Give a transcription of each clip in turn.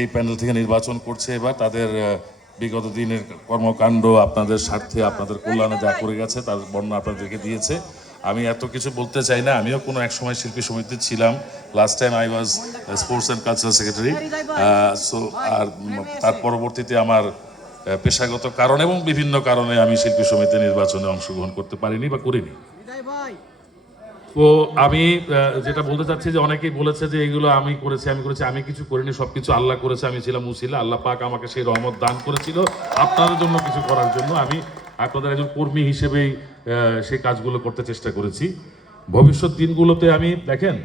এই প্যানেল থেকে নির্বাচন করছে। এবার তাদের বিগত দিনের কর্মকাণ্ড আপনাদের স্বার্থে আপনাদের কল্যাণে যা করে গেছে তার বর্ণনা আপনাদেরকে দিয়েছে। আমি এত কিছু বলতে চাই না। আমিও কোনো এক সময় শিল্পী সমিতিতে ছিলাম। Last time I was sports and cultural secretary. So আর তার পরবর্তীতে আমার পেশাগত কারণ এবং বিভিন্ন কারণে আমি শিল্পী সমিতি নির্বাচনে অংশগ্রহণ করতে পারিনি বা করিনি। তো আমি যেটা বলতে চাচ্ছি যে অনেকেই বলেছে যে এগুলো আমি করেছি, আমি কিছু করিনি, সবকিছু আল্লাহ করেছে, আমি ছিলাম উসিলা। আল্লাহ পাক আমাকে সেই রহমত দান করেছিল আপনাদের জন্য কিছু করার জন্য। আমি আপনাদের একজন কর্মী হিসেবেই সেই কাজগুলো করতে চেষ্টা করেছি। ভবিষ্যৎ দিনগুলোতে আমি দেখেন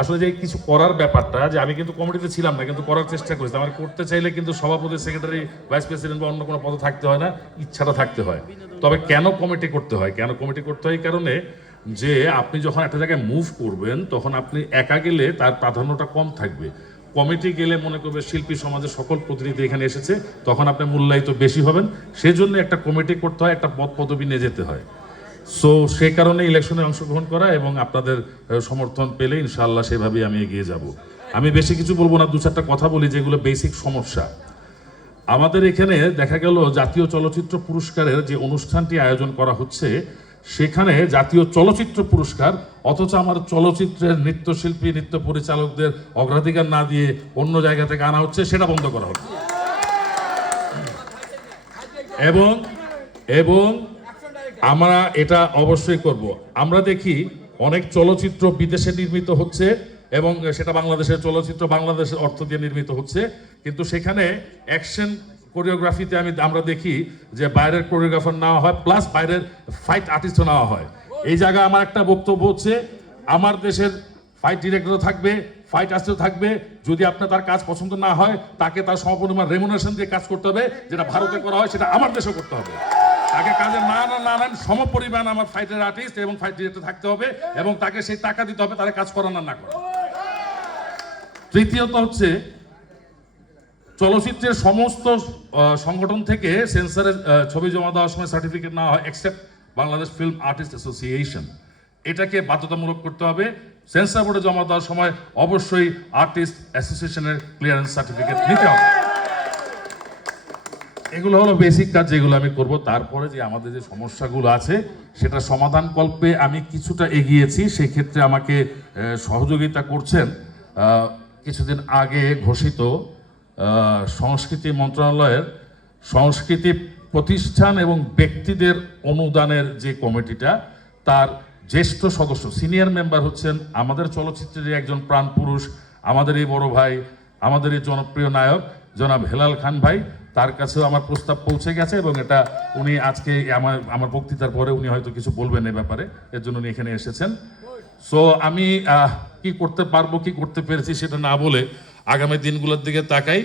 আসলে যে কিছু করার ব্যাপারটা, যে আমি কিন্তু কমিটিতে ছিলাম না, কিন্তু করার চেষ্টা করেছি। আমার করতে চাইলে কিন্তু সভাপতি, সেক্রেটারি, ভাইস প্রেসিডেন্ট বা অন্য কোনো পদে থাকতে হয় না, ইচ্ছাটা থাকতে হয়। তবে কেন কমিটি করতে হয়? এই কারণে যে আপনি যখন একটা জায়গায় মুভ করবেন তখন আপনি একা গেলে তার প্রাধান্যটা কম থাকবে। কমিটি গেলে মনে করবে শিল্পী সমাজের সকল প্রতিনিধি এখানে এসেছে, তখন আপনি মূল্যায়িত বেশি হবেন। সেজন্য একটা কমিটি করতে হয়, একটা পদ পদবি নিয়ে যেতে হয়। সো সে কারণে ইলেকশনে অংশগ্রহণ করা এবং আপনাদের সমর্থন পেলে ইনশাআল্লাহ সেভাবেই আমি এগিয়ে যাব। আমি বেশি কিছু বলবো না, দু চারটা কথা বলি যেগুলো বেসিক সমস্যা। আমাদের এখানে দেখা গেল জাতীয় চলচ্চিত্র পুরস্কারের যে অনুষ্ঠানটি আয়োজন করা হচ্ছে, সেখানে জাতীয় চলচ্চিত্র পুরস্কার, অথচ আমার চলচ্চিত্রের নৃত্যশিল্পী, নৃত্য পরিচালকদের অগ্রাধিকার না দিয়ে অন্য জায়গা থেকে আনা হচ্ছে, সেটা বন্ধ করা হচ্ছে। এবং আমরা এটা অবশ্যই করব। আমরা দেখি অনেক চলচ্চিত্র বিদেশে নির্মিত হচ্ছে এবং সেটা বাংলাদেশের চলচ্চিত্র, বাংলাদেশের অর্থ দিয়ে নির্মিত হচ্ছে, কিন্তু সেখানে অ্যাকশন কোরিওগ্রাফিতে আমরা দেখি যে বাইরের কোরিওগ্রাফার নেওয়া হয়, প্লাস বাইরের ফাইট আর্টিস্টও নেওয়া হয়। এই জায়গায় আমার একটা বক্তব্য হচ্ছে, আমার দেশের ফাইট ডিরেক্টরও থাকবে, ফাইট আর্টিস্টও থাকবে। যদি আপনার তার কাজ পছন্দ না হয়, তাকে তার সমপরিমাণ রেমুনারেশন দিয়ে কাজ করতে হবে। যেটা ভারতে করা হয় সেটা আমার দেশেও করতে হবে। তাকে কাজে না নেন, সমপরিমাণ আমার ফাইটের আর্টিস্ট এবং ফাইট ডিরেক্টর থাকতে হবে এবং তাকে সেই টাকা দিতে হবে, তারা কাজ করানো না করে। তৃতীয়ত হচ্ছে, চলচ্চিত্রের সমস্ত সংগঠন থেকে সেন্সরে ছবি জমা দেওয়ার সময় সার্টিফিকেট নেওয়া হয়, except Bangladesh film artist association. এটাকে বাধ্যতামূলক করতে হবে। সেন্সর বোর্ডে জমা দেওয়ার সময় অবশ্যই আর্টিস্ট অ্যাসোসিয়েশনের ক্লিয়ারেন্স সার্টিফিকেট নিতে হবে। এগুলো হলো বেসিক কাজ যেগুলো আমি করব। তারপরে যে আমাদের যে সমস্যাগুলো আছে সেটা সমাধান কল্পে আমি কিছুটা এগিয়েছি। সেই ক্ষেত্রে আমাকে সহযোগিতা করছেন কিছুদিন আগে ঘোষিত সংস্কৃতি মন্ত্রণালয়ের সংস্কৃতি প্রতিষ্ঠান এবং ব্যক্তিদের অনুদানের যে কমিটিটা, তার জ্যেষ্ঠ সদস্য, সিনিয়র মেম্বার হচ্ছেন আমাদের চলচ্চিত্রের একজন প্রাণপুরুষ, আমাদের এই বড় ভাই, আমাদের এই জনপ্রিয় নায়ক জনাব হেলাল খান ভাই। তার কাছেও আমার প্রস্তাব পৌঁছে গেছে এবং এটা উনি আজকে আমার বক্তৃতার পরে উনি হয়তো কিছু বলবেন এ ব্যাপারে, এর জন্য উনি এখানে এসেছেন। সো আমি কি করতে পারবো, কি করতে পেরেছি সেটা না বলে আগামী দিনগুলোর দিকে তাকাই।